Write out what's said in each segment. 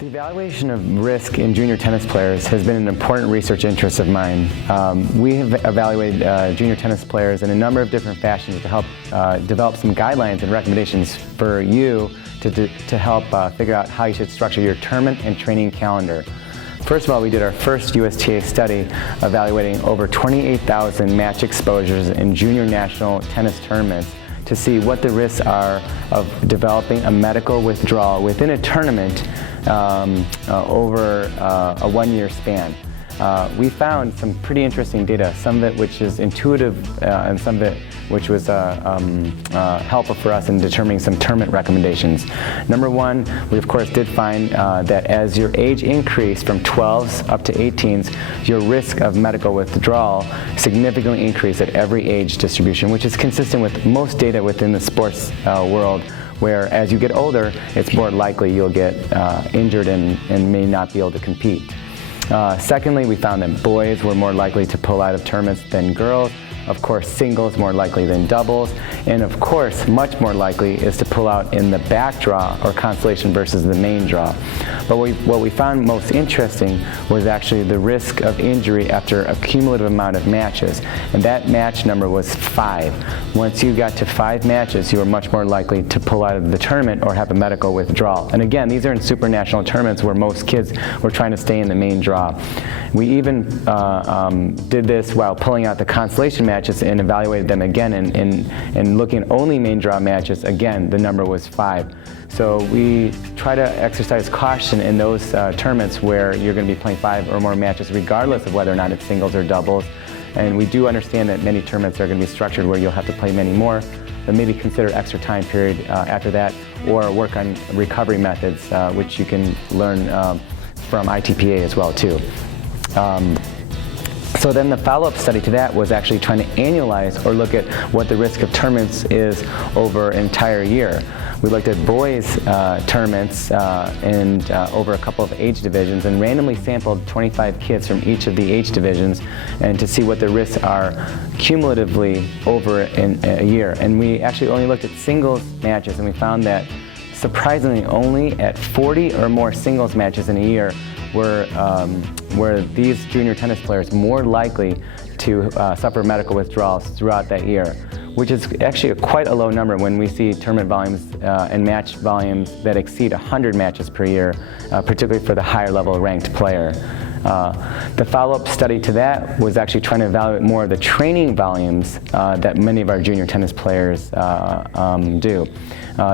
The evaluation of risk in junior tennis players has been an important research interest of mine. We have evaluated junior tennis players in a number of different fashions to help develop some guidelines and recommendations for you to help figure out how you should structure your tournament and training calendar. First of all, we did our first USTA study evaluating over 28,000 match exposures in junior national tennis tournaments to see what the risks are of developing a medical withdrawal within a tournament over a one-year span. We found some pretty interesting data, some of it which is intuitive and some of it which was helpful for us in determining some tournament recommendations. Number one, we of course did find that as your age increased from 12s up to 18s, your risk of medical withdrawal significantly increased at every age distribution, which is consistent with most data within the sports world, where as you get older, it's more likely you'll get injured and may not be able to compete. Secondly, we found that boys were more likely to pull out of tournaments than girls. Of course, singles more likely than doubles, and of course, much more likely is to pull out in the back draw or consolation versus the main draw. But what we found most interesting was actually the risk of injury after a cumulative amount of matches, and that match number was 5. Once you got to 5 matches, you were much more likely to pull out of the tournament or have a medical withdrawal. And again, these are in supranational tournaments where most kids were trying to stay in the main draw. We even did this while pulling out the consolation matches and evaluated them again, and looking at only main draw matches, again, the number was 5. So we try to exercise caution in those tournaments where you're going to be playing 5 or more matches regardless of whether or not it's singles or doubles. And we do understand that many tournaments are going to be structured where you'll have to play many more, but maybe consider extra time period after that, or work on recovery methods, which you can learn from ITPA as well too. So then the follow-up study to that was actually trying to annualize or look at what the risk of tournaments is over an entire year. We looked at boys' tournaments and over a couple of age divisions, and randomly sampled 25 kids from each of the age divisions, and to see what the risks are cumulatively over a year. And we actually only looked at singles matches, and we found that surprisingly only at 40 or more singles matches in a year were these junior tennis players more likely to suffer medical withdrawals throughout that year, which is actually quite a low number when we see tournament volumes and match volumes that exceed 100 matches per year, particularly for the higher level ranked player. The follow-up study to that was actually trying to evaluate more of the training volumes that many of our junior tennis players do.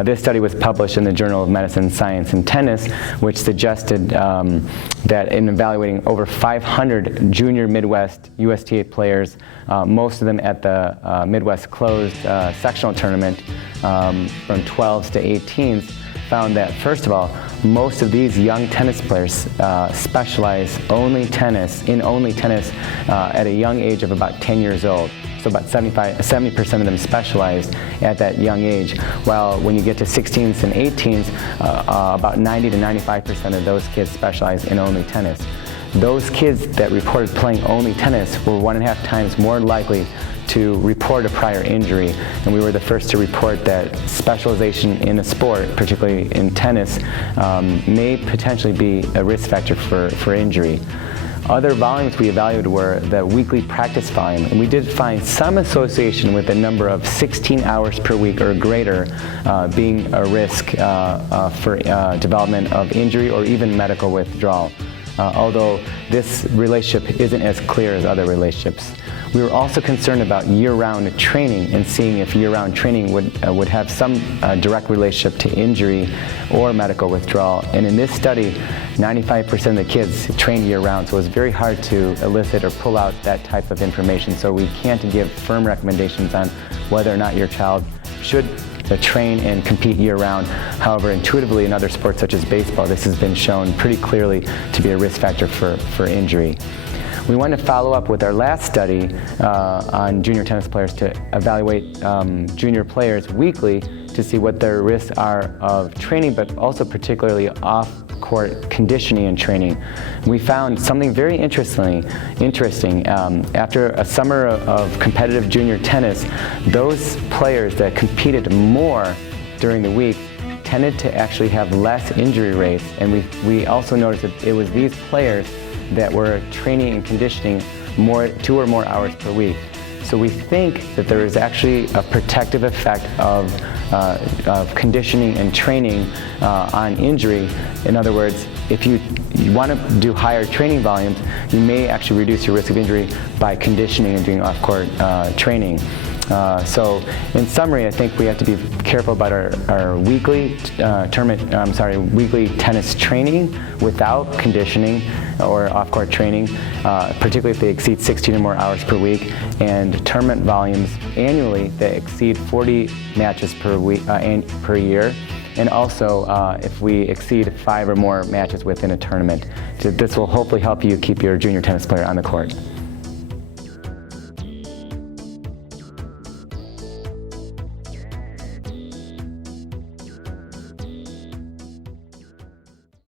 This study was published in the Journal of Medicine, Science, and Tennis, which suggested that in evaluating over 500 junior Midwest USTA players, most of them at the Midwest closed sectional tournament from 12s to 18s, found that, first of all, most of these young tennis players specialize in only tennis at a young age of about 10 years old. So about 70% of them specialize at that young age, while when you get to 16s and 18s, about 90 to 95% of those kids specialize in only tennis. Those kids that reported playing only tennis were 1.5 times more likely to report a prior injury, and we were the first to report that specialization in a sport, particularly in tennis, may potentially be a risk factor for injury. Other volumes we evaluated were the weekly practice volume, and we did find some association with the number of 16 hours per week or greater being a risk for development of injury or even medical withdrawal, although this relationship isn't as clear as other relationships. We were also concerned about year-round training and seeing if year-round training would have some direct relationship to injury or medical withdrawal. And in this study, 95% of the kids trained year-round, so it was very hard to elicit or pull out that type of information. So we can't give firm recommendations on whether or not your child should train and compete year-round. However, intuitively in other sports such as baseball, this has been shown pretty clearly to be a risk factor for injury. We wanted to follow up with our last study on junior tennis players to evaluate junior players weekly to see what their risks are of training, but also particularly off-court conditioning and training. We found something very interesting. After a summer of competitive junior tennis, those players that competed more during the week tended to actually have less injury rates, and we also noticed that it was these players that were training and conditioning 2 or more hours per week. So we think that there is actually a protective effect of conditioning and training on injury. In other words, if you want to do higher training volumes, you may actually reduce your risk of injury by conditioning and doing off-court training. So in summary, I think we have to be careful about our weekly weekly tennis training without conditioning or off-court training, particularly if they exceed 16 or more hours per week, and tournament volumes annually that exceed 40 matches per week per year, and also if we exceed 5 or more matches within a tournament. So this will hopefully help you keep your junior tennis player on the court.